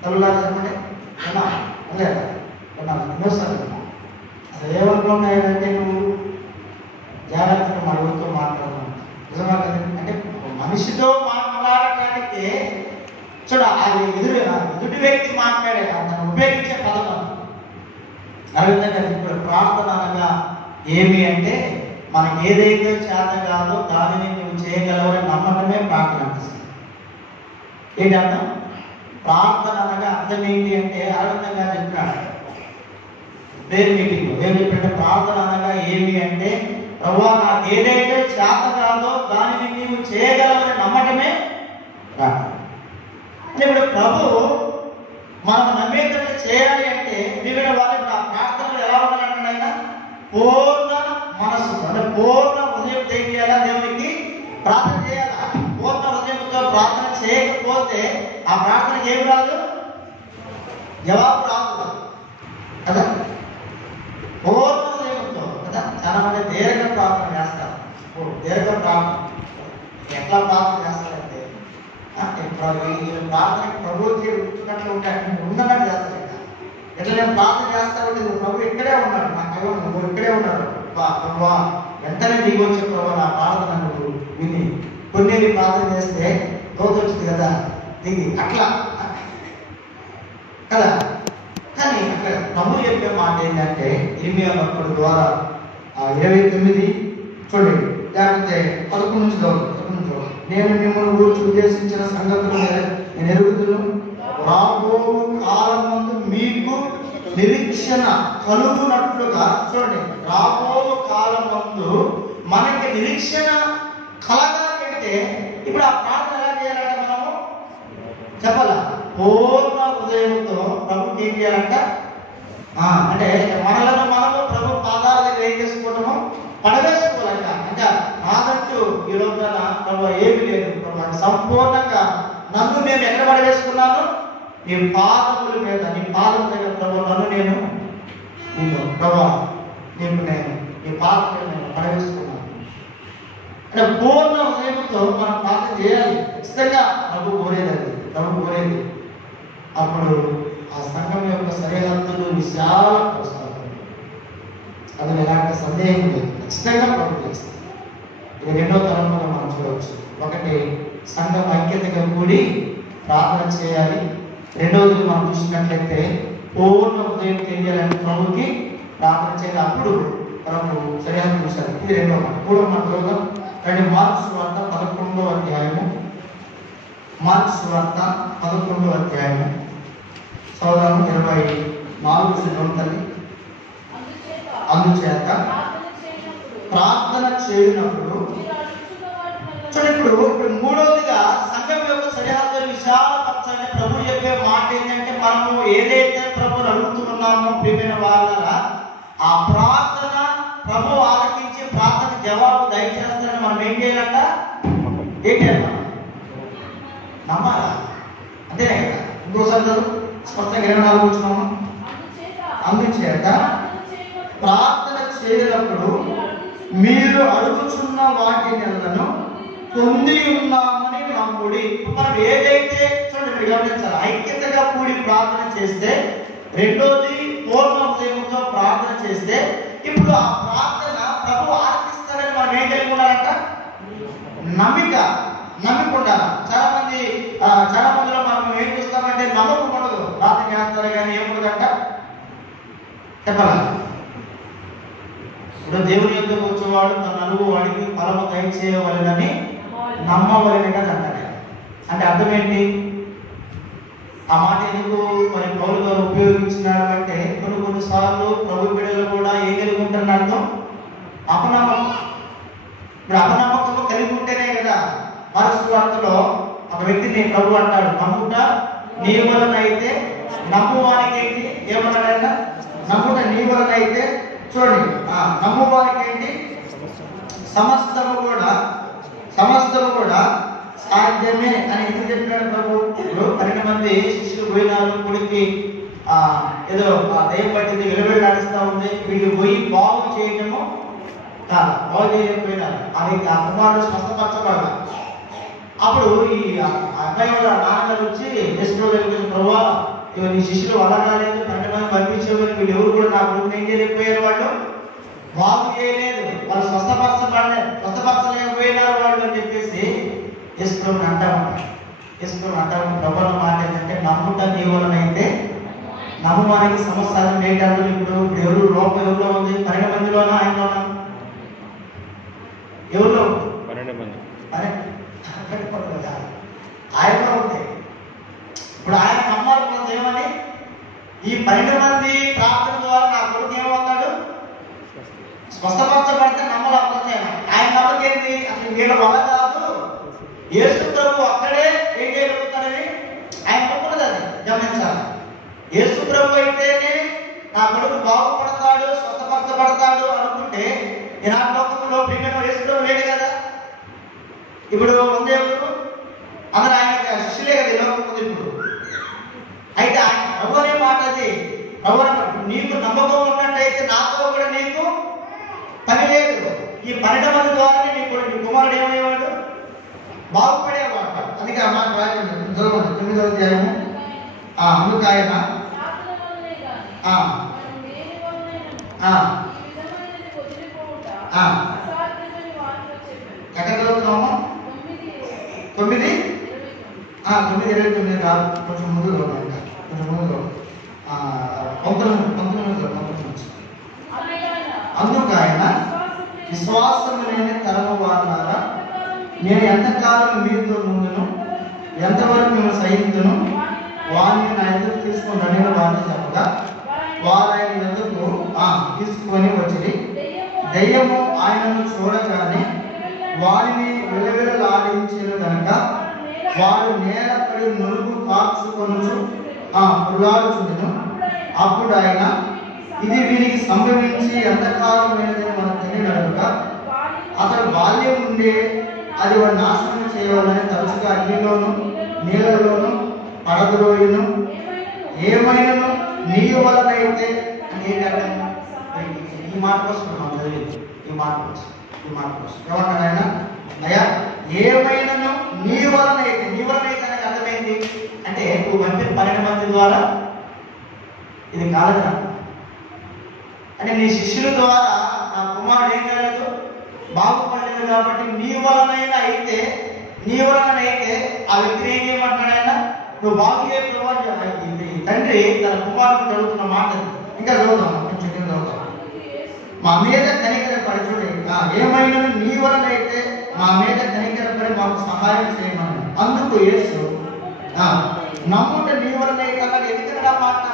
తల్లులాగా చెప్పండి. విన్నారా? ఎన్నోసార్లు అసలు ఏమనుకున్నాయంటే నువ్వు జాగ్రత్తగా మన ఎవరితో మాట్లాడుతున్నావు. నిజమా కదండి? అంటే మనిషితో మాట్లాడటానికి అది ఎదుటి వ్యక్తి మాట్లాడే దాన్ని ఉపయోగించే పదం. అదేవిధంగా ఇప్పుడు ప్రార్థన అనగా ఏమి అంటే మనకి ఏదైతే చేత కాదో దానిని నువ్వు చేయగలవని నమ్మకమే ప్రార్థన అనిపిస్తుంది. ఏంటి అర్థం? ప్రార్థన అనగా అర్థం ఏంటి అంటే అరవిందంగా చెప్పినాడు ప్రేయర్ మీటింగ్ లో. ఏం చెప్పంటే ప్రార్థన అనగా ఏమి అంటే ప్రభువా నాకు ఏదైతే చేత కాదో దానిని నీవు చేయగలవని నమ్మకమే ప్రార్థన. అంటే ఇప్పుడు ప్రభు మనం నమ్మేటట్టు చేయాలి అంటే మిగిలిన వాళ్ళకి ఆ ప్రార్థనలు ఎలా ఉండాలంటే ఆయన పూర్ణ మనస్సు అంటే పూర్ణ హృదయం చేయాలా, దేవునికి ప్రార్థన చేయాలా. పూర్ణ హృదయంతో ప్రార్థన చేయకపోతే ఆ ప్రార్థనకి ఏమి రాదు, జవాబు రాదు కదా. పూర్ణ హృదయంతో కదా. చాలా మంది దీర్ఘ ప్రార్థన చేస్తారు. దీర్ఘ ప్రార్థన ఎట్లా ప్రార్థన చేస్తారంటే ప్రార్థనకి ప్రభుత్వం ఉంటున్నట్లు ఉంటాయి, ఉన్నట్టు చేస్తారు. ఎట్లా నేను ప్రార్థన చేస్తా ఉంటే ప్రభు ఇక్కడే ఉన్నాడు, నాకు నువ్వు ఇక్కడే ఉన్నాడు ప్రభు, వెంటనే దిగి వచ్చే ప్రభు నా ప్రార్థన నువ్వు విని కొన్ని ప్రార్థన చేస్తే తోత వచ్చింది కదా దిగి అట్లా కదా. కానీ అక్కడ ప్రభు చెప్పే మాట ఏంటంటే ఇర్మియా భక్తుడి ద్వారా 29 చూడండి, లేకపోతే 11 నుంచి చదువు. నేను మిమ్మల్ని గురించి ఉద్దేశించిన సంగతులు నేను ఎరుగుతున్నాను, రాబో కాలమందు మీకు నిరీక్షణ కలుగునట్లుగా. చూడండి, రాబో కాలమందు మనకి నిరీక్షణ కలగాలంటే ఇప్పుడు ఆ ప్రార్థన ఎలా చేయాలంటే మనము చెప్పాలా, పూర్ణ హృదయంతో ప్రభుకి ఏం చేయాలంట అంటే మనలను మనము ప్రభు పాదాల దగ్గర ఏం చేసుకోవటము పడవేసుకోవాలంట. అంటే నాదంటూ ఈ రోజున ప్రభు ఏమి లేదు ప్రభు, సంపూర్ణంగా నన్ను నేను ఎక్కడ పడవేసుకున్నాను, నీ పాదముల మీద, నీ పాదం దగ్గర ప్రభు నన్ను నేను ప్రభు నీకు నేను నీ పాదం మీద నేను పడవేసుకున్నాను అంటే పూర్ణ హృదయంతో మనం ప్రార్థన చేయాలి. ఖచ్చితంగా ప్రభు కోరేది, ప్రభు కోరేది. అప్పుడు ఆ సంఘం యొక్క సరిహద్దులు విశాలపరుస్తారు, అందులో ఎలాంటి సందేహం లేదు, ఖచ్చితంగా ప్రభు చేస్తారు. ఇది రెండో తరంలో మనం చూడవచ్చు. ఒకటి సంఘం ఐక్యతగా కూడి ప్రార్థన చేయాలి. రెండవది మనం చూసినట్లయితే పూర్ణ హృదయం చేయాలని ప్రభుకి ప్రార్థన చేయాలి. అప్పుడు ప్రభు సరిహద్దు చూశారు. ఇది రెండో మాట. మూడో మాట చూద్దాం. మార్కు సువార్త 11వ అధ్యాయము. మార్కు సువార్త 11వ అధ్యాయము సోదరం 24 శ్రీమంతని. అందుచేత ప్రార్థన చేయనప్పుడు ఇప్పుడు మూడవదిగా సంఘం యొక్క సరిహద్దులు విశాలపరచాలని ప్రభు చెప్పే మాట ఏంటంటే మనము ఏదైతే ప్రభుని అడుగుతున్నామో ప్రియమైన వాళ్ళ ఆ ప్రార్థన ప్రభు ఆలకించి ప్రార్థన జవాబు దయచేస్తారని మనం ఏం చేయాలంట, ఏం చేయాలి, నమ్మాలా, అంతేనే కదా. ఇంకోసారి స్పష్టంగా 24 కూర్చున్నాము. అందుచేత ప్రార్థన చేయనప్పుడు మీరు అడుగుచున్న వాటిని పొంది ఉన్నామని నమ్ముడి. మనం ఏదైతే చూడండి, మీరు గమనించాలి, ఐక్యతగా కూడి ప్రార్థన చేస్తే, రెండోది పూర్ణ హృదయంతో ప్రార్థన చేస్తే, ఇప్పుడు ఆ ప్రార్థన ప్రభు ఆలకిస్తారని మనం ఏం కలిగి ఉండాలంట, నమ్మిక ఉండాలి. చాలా మందిలో మనం ఏం చూస్తామంటే నమ్మకం ఉండదు, ప్రార్థన చేస్తారు కానీ ఏముండదంట చెప్పాలా. ఇప్పుడు దేవుని యొక్క వచ్చేవాడు తన అనుభవం వాడికి ఫలము దయచేయవలెనని నమ్మవలెనగా అంటాడు. అంటే అర్థం ఏంటి? ఆ మాట ఎందుకు మరి పౌలు గారు ఉపయోగించినారు అంటే కొన్నిసార్లు ప్రభు బిడ్డలు కూడా ఏం కలిగి ఉంటారని అర్థం, అపనమ్మకం. ఇప్పుడు అపనమ్మకం కలిగి ఉంటేనే కదా మార్కు సువార్తలో ఒక వ్యక్తిని ప్రభు అంటాడు, నమ్ముట నీ వలన అయితే, నమ్మువానికి ఏంటి ఏమన్నాడైనా, నమ్ముట నీ వలన అయితే, చూడండి నమ్మువానికి ఏంటి, సమస్తము కూడా సాధ్యమే అని ఎందుకు చెప్పినాడు ప్రభు. ఇప్పుడు 12 మంది శిష్యులు పోయినారు, కొడుక్కి ఏదో దయ్యం పట్టింది, విలువెళ్ళాడిస్తూ ఉంది, వీళ్ళు పోయి బాగు చేయటము బాగు చేయకపోయినారు. అది ఆ కుమారుడు స్వస్థపరచబడాలి. అప్పుడు ఈ అబ్బాయి వాళ్ళ నాన్నగారు వచ్చి ఎస్లో దగ్గర ప్రభావ నీ శిష్యులు వల్ల కాలేదు, 12 మంది పంపించేవారు, వీళ్ళు ఎవరు కూడా నా కొడుకుని ఏం చేయలేకపోయారు, వాళ్ళు బాగు చేయలేదు, వాళ్ళు స్వస్థపరచలేకపోయినారు వాళ్ళు అని చెప్పేసి యేసుప్రభుని అంటాము. ప్రభువుల మాట ఏంటంటే నమ్ముట నీ వలనైతే, నమ్మువానికి సమస్యలు ఏంటంటే ఇప్పుడు ఎవరు లోపం ఎవరిలో ఉంది, 12 మందిలోనా ఆయనలోనా, ఎవరిలో 12 మంది ఆయనలో ఉంది. ఇప్పుడు ఆయన నమ్మాలి ఏమని, ఈ 12 మంది ప్రార్థన ద్వారా నా కొడుకు ఏమవుతాడు, స్వస్థపరచబడితే నమ్మలేకపోతే ఆయన నమ్మకం ఏంటి, అసలు వీళ్ళ వల్ల కాదు, యేసు ప్రభు అక్కడే ఏం చేయగలుగుతారని ఆయన నమ్మకూడదు. అది గమనించాలి. యేసు ప్రభు అయితేనే నా కొడుకు బాగుపడతాడు, స్వస్థపరచబడతాడు అనుకుంటే ఈనాటి లోకంలో ప్రియమైన యేసు ప్రభు లేడు కదా. ఇప్పుడు దేవుడు అందరూ ఆయన శిష్యులే కదా ఈ లోకం ఇప్పుడు. అయితే ఆయన ప్రభు అనే మాట, అది ప్రభు నీకు నమ్మకం ఉన్నట్టయితే నాతో కూడా నీకు పని లేదు. ఈ 12 మంది ద్వారానే నీ కుమారుడు ఏమయ్యేవాడు, బాగుపడేవాడు. అందుకే ఆ మాట రాయండి, 9వ అధ్యాయము. అందుకు ఆయన ఎక్కడ చదువుతున్నాము? 9:29 కాదు, కొంచెం ముందు చదువుతాం. కొంచెం ముందు 19 అందుకు ఆయన విశ్వాసం లేని తరము వారులారా, నేను ఎంతకాలం మీతో నుండును, ఎంతవరకు మేము సహించును, వారిని నా ఎదురు తీసుకుని నేను వారిని చెప్పగా వారు ఆయన ఎదురు తీసుకొని వచ్చి దెయ్యము ఆయనను చూడగానే వారిని విలవిలలాడించిన కనుక వారు నేలపడి నురుగు కాచుకొనుచు పుల్లాడుచుండెను. అప్పుడు ఆయన, ఇది వీరికి సంభవించి ఎంతకాలమైనదని మనం తెలియనడుగా అతడు బాల్యం ఉండే అది వాడు నాశనం చేయాలని తరచుగా అగ్నిలోను నీళ్ళలోను పడద్రోయును, ఏమైనాను నీ వలనైతే ఈ మాట కోసం ఈ మాట కోసం ఏమన్నాడు ఆయన? అయ్యా, ఏమైనాను నీ వలనైతే అనేది అర్థమైంది అంటే నువ్వు పంపిన 12 మంది ద్వారా ఇది కాలదా అంటే నీ శిష్యుల ద్వారా నా కుమారుడు ఏం కాలేదు, బాగుపడలేదు. కాబట్టి నీ వలనైనా అయితే ఆ వ్యక్తిని ఏం చేయమంటాడు ఆయన? నువ్వు బాగు చేయడం తండ్రి తన కుమారుడు జరుగుతున్న మాట. ఇంకా చదువుతాం, కొంచెం చదువుతాం. మా మీద కనికరపడి చూడండి, ఏమైనా నీ వలనైతే మా మీద కనికరపడి మాకు సహాయం చేయమని. అందుకు యేసు నమ్ముట నీ వలనైతే అన్నాడు. ఎందుకంటే ఆ మాట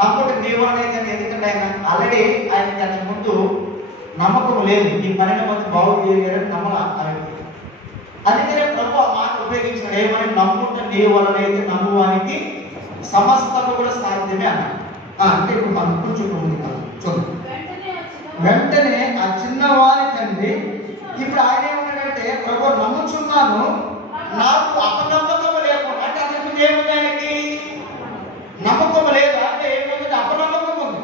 నమ్ముట నీ వలనైతే ఎందుకంటే ఆయన ఆల్రెడీ ఆయన దాని ముందు నమ్మకం లేదు, ఈ 12 మంది బాగు చేయలేరని నమ్మలా ఆయన. అందుకనే ప్రభు ఆ మాట ఉపయోగించిన ఏమని, నమ్ముట నీ వలనైతే నమ్మువానికి సమస్తము కూడా సాధ్యమే అన్నాడు. అంటే ఇప్పుడు మనం కొంచెం ఉంది కదా చూద్దాం. వెంటనే ఆ చిన్నవారి తండ్రి ఇప్పుడు ఆయన ఏమన్నాడంటే, ప్రభు నమ్ముచున్నాను, నాకు అపనమ్మకం లేకుండా అంటే అతనికి ఏముంది, ఆయనకి నమ్మకం లేదు అంటే ఏముంది, అపనమ్మకం ఉంది.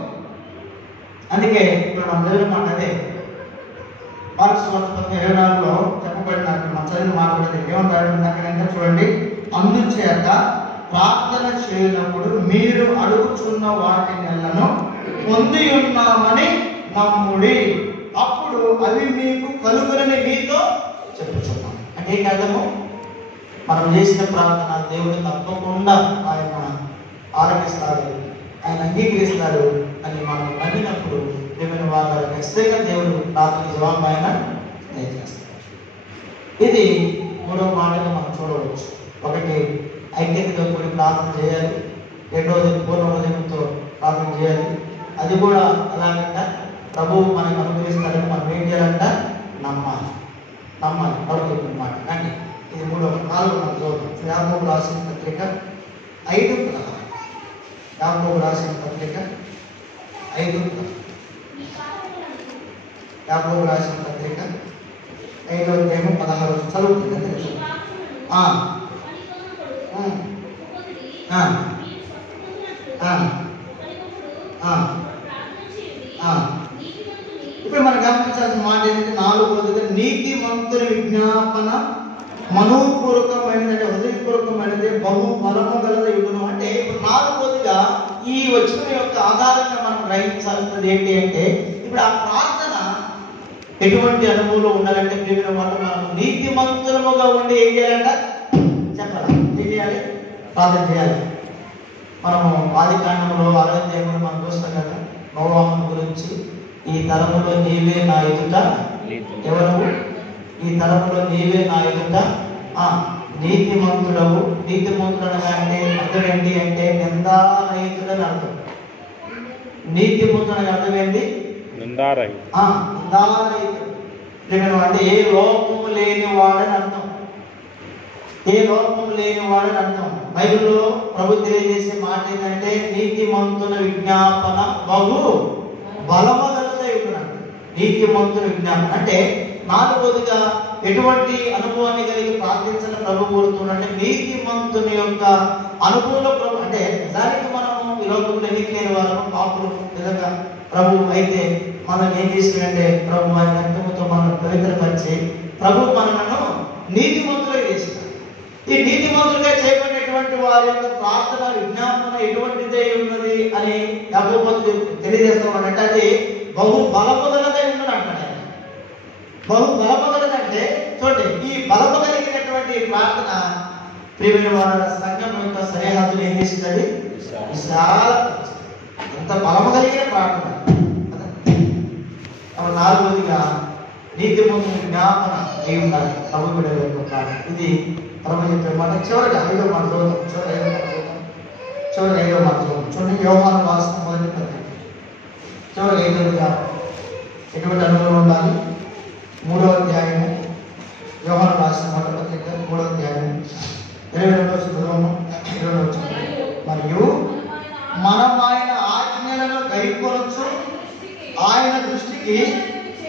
అందుకే ఇప్పుడు మనం చదివినదే మార్క్స్ 24లో చెప్పబడిన మనం చదివిన మాట ఏమంటాడు అక్కడ చూడండి. అందుచేత ప్రార్థన చేయనప్పుడు మీరు అడుగుచున్న వాటి నెలను పొంది ఉన్నామని నమ్ముడి, అప్పుడు అవి మీకు కలుగునని మీతో చెప్పుచున్నాం. అంటే కదము మనం చేసిన ప్రార్థన దేవుడు తప్పకుండా ఆయన ఆలకిస్తాడు, ఆయన అంగీకరిస్తాడు అని మనం నమ్మినప్పుడు దేవుని వారు ఖచ్చితంగా దేవుడు ప్రార్థన జవాబు ఆయన దయచేస్తాడు. ఇది 3వ మాటగా మనం చూడవచ్చు. ఒకటి, ఐక్యతతో కూడి ప్రార్థన చేయాలి. రెండవది, పూర్ణ హృదయంతో ప్రార్థన చేయాలి. అది కూడా ఎలాగంట, ప్రభువు మనకు అనుగ్రహిస్తారని మనం ఏం చేయాలంట, నమ్మాలి. ప్రభు చెప్పిన మాట. కానీ ఇది 4 మనం చూద్దాం. యాకోబు రాసిన పత్రిక 5:16. యాకోబు రాసిన పత్రిక 5:16. యాకోబు రాసిన పత్రిక 5:16 చదువుతుంది. ఇప్పుడు మనం గమనించాల్సిన మాట ఏంటంటే 4వదిగా నీతిమంతుని విజ్ఞాపన మనోపూర్వకమైనది, హృదయపూర్వకమైనది, బహు బలము గలది యుగును. అంటే ఇప్పుడు 4వదిగా ఈ వచనం యొక్క ఆధారంగా మనం గ్రహించాల్సినది ఏంటి అంటే, ఇప్పుడు ఆ ప్రార్థన ఎటువంటి అనుభవంలో ఉండాలంటే ప్రియమైన వాళ్ళు మనం నీతిమంతులముగా ఉండి ఏం చేయాలంట చెప్పాలి. ఏం చేయాలి? ప్రార్థన చేయాలి. మనము ఆదికాండంలో 6వ అధ్యాయంలో మనం చూస్తాం కదా, నోవాహు గురించి. ఈ తరములో నీవే నా ఎదుట ఎవరు? ఈ తరములో నీవే నా ఎదుట నీతిమంతుడవు. నీతిమంతుడు అంటే అర్థం ఏంటి అంటే నిందారహితుడని అర్థం. నీతిమంతుడు అర్థం ఏంటి? నిందారహితుడు అంటే ఏ లోపము లేనివాడని అర్థం. ఏ లోపం లేనివాడని అర్థం. బైబిల్లో ప్రభు తెలియజేసే మాట ఏంటంటే నీతిమంతుల విజ్ఞాపన బహు బలము గలదై ఉంటున్నాడు. నీతిమంతుల విజ్ఞాపన అంటే 4వదిగా ఎటువంటి అనుభవాన్ని కలిగి ప్రార్థించిన ప్రభు కోరుతున్నాడంటే నీతిమంతుని యొక్క అనుభవంలో ప్రభు అంటే నిజానికి మనము ఈ లోకంలో ఎన్నికలేని వారు పాపులు నిజంగా ప్రభు అయితే మనం ఏం చేసినంటే ప్రభు వారి రక్తముతో మనం పవిత్రపరిచి ప్రభు మనలను నీతిమంతులుగా చేసినాడు. ఈ నీతిమంతులుగా చేయబడినటువంటి వారి యొక్క ప్రార్థన విజ్ఞాపన ఎటువంటిదై ఉన్నది అని యాకోబు తెలియజేస్తామంటే అది బహు బలముగలదై ఉన్నది అంటాడు. బహు బలముగలదంటే చూడండి, ఈ బలము కలిగినటువంటి ప్రార్థన ప్రియమైన వారి సంఘం యొక్క సరిహద్దులు ఏం చేసింది? విశాల ఎంత బలము కలిగిన ప్రార్థన. నాలుగోదిగా నీతిమంతుని జ్ఞాపన అయి ఉండాలి ప్రభు బిడ్డల యొక్క ప్రార్థన. ఇది ప్రభు చెప్పే మాట. చివరిగా 5వ మాట చూద్దాం. చివరిగా 5వ మాట చూడండి. యోహాను రాసిన మొదటి పత్రిక చివరిగా 5వదిగా ఎటువంటి అనుభవం ఉండాలి? 3వ అధ్యాయము యోహాను రాసిన మొదటి పత్రిక 3వ అధ్యాయం 22వ వచనం. మరియు మనం ఆయన ఆజ్ఞలను గైకొనొచ్చు ఆయన దృష్టికి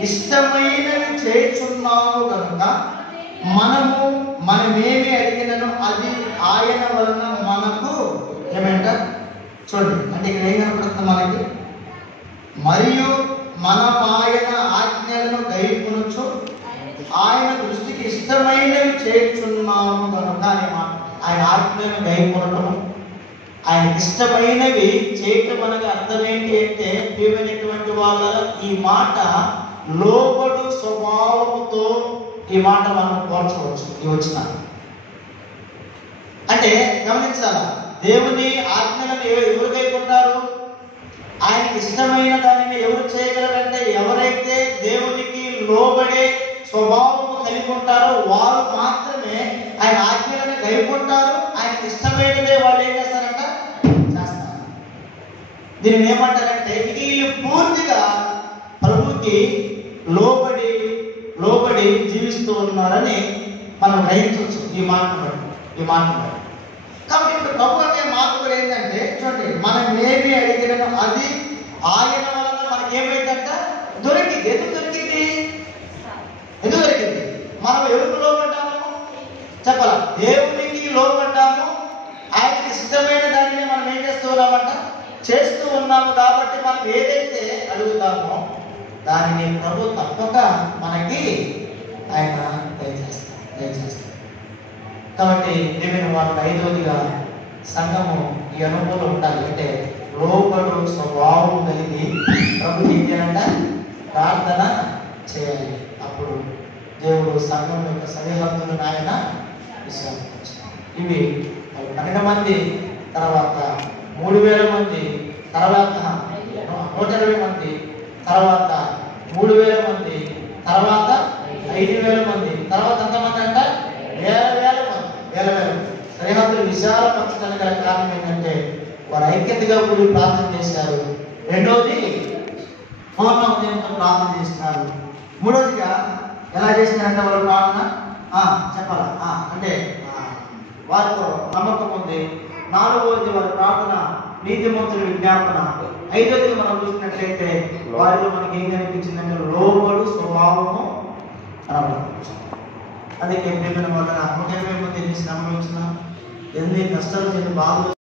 ఇష్టమైనవి చేస్తున్నాము కనుక మనమేమి అడిగినను అది ఆయన వలన మనకు ఏమంట చూడండి. అంటే ఇక్కడ ఏం కనపడుతుంది మనకి? మరియు మనం ఆయన ఆజ్ఞలను గైకొనొచ్చు ఆయన దృష్టికి ఇష్టమైనవి చేస్తున్నాము కనుక అనే మాట. ఆయన ఆజ్ఞలను గైకొనటము, ఆయన ఇష్టమైనవి చేయటం అనగా అర్థం ఏంటి అంటే, ప్రియమైనటువంటి వాళ్ళ ఈ మాట లోబడు స్వభావముతో ఈ మాట మనం పోల్చవచ్చు. ఈ వచ్చిన అంటే గమనించాల, దేవుని ఆజ్ఞలను ఎవరు గైకొంటారు? ఆయనకి ఇష్టమైన దానిని ఎవరు చేయగలరంటే, ఎవరైతే దేవునికి లోబడే స్వభావము కలిగి ఉంటారో వారు మాత్రమే ఆయన ఆజ్ఞలను గైకొంటారు. ఆయనకి ఇష్టమైనదే వాళ్ళు ఏం చేస్తారంట? చేస్తారు. దీన్ని ఏమంటారంటే, వీళ్ళు పూర్తిగా ప్రభుకి లోబడి జీవిస్తూ ఉన్నారని మనం గ్రహించవచ్చు ఈ మాట బట్టి. కాబట్టి ఇప్పుడు ప్రభు అనే మాట కూడా ఏంటంటే చూడండి, మనం ఏమి అడిగినా అది ఆయన వలన మనకేమైందంట దొరికింది. ఎందుకు దొరికింది? మనం ఎవరికి లోబడ్డాము చెప్పాల? దేవునికి లోబడ్డాము. ఆయనకి ఇష్టమైన దానిని మనం ఏం చేస్తూ ఉన్నామంట? చేస్తూ ఉన్నాము. కాబట్టి మనం ఏదైతే అడుగుతామో దానిని ప్రభు తప్పక మనకి ఆయన దయచేస్తారు. కాబట్టి దేవుని వారు 5వదిగా సంఘము ఈ అనుభవంలో ఉండాలి. అంటే లోబడు స్వభావం కలిగి ప్రభు ఏంటంట ప్రార్థన చేయాలి. అప్పుడు దేవుడు సంఘం యొక్క సరిహద్దులను ఆయన విశ్రాంతించారు. ఇవి 12 మంది, తర్వాత 3000 మంది, తర్వాత 120 మంది, తర్వాత 3000 మంది, తర్వాత 5000 మంది, తర్వాత ఎంతమంది అంట? వేల మంది. సరిహద్దులు విశాలపరచడానికి గల కారణం ఏంటంటే వారు ఐక్యతగా కూడి ప్రార్థన చేశారు. రెండోది పూర్ణ హృదయంతో ప్రార్థన చేస్తున్నారు. మూడోదిగా ఎలా చేసినారంటే వాళ్ళు ప్రార్థన చెప్పాలా అంటే వారితో నమ్మకం ఉంది. నాలుగోది వారి ప్రార్థన నీతిమంతుల విజ్ఞాపన. 5వది మనం చూసినట్లయితే వారిలో మనకి ఏం కనిపించిందంటే లోబడు స్వభావము కనబడుతుంది. అందుకే ప్రేమ వల్ల 120 మంది ఎన్ని శ్రమలు వచ్చినా, ఎన్ని కష్టాలు, ఎన్ని బాధలు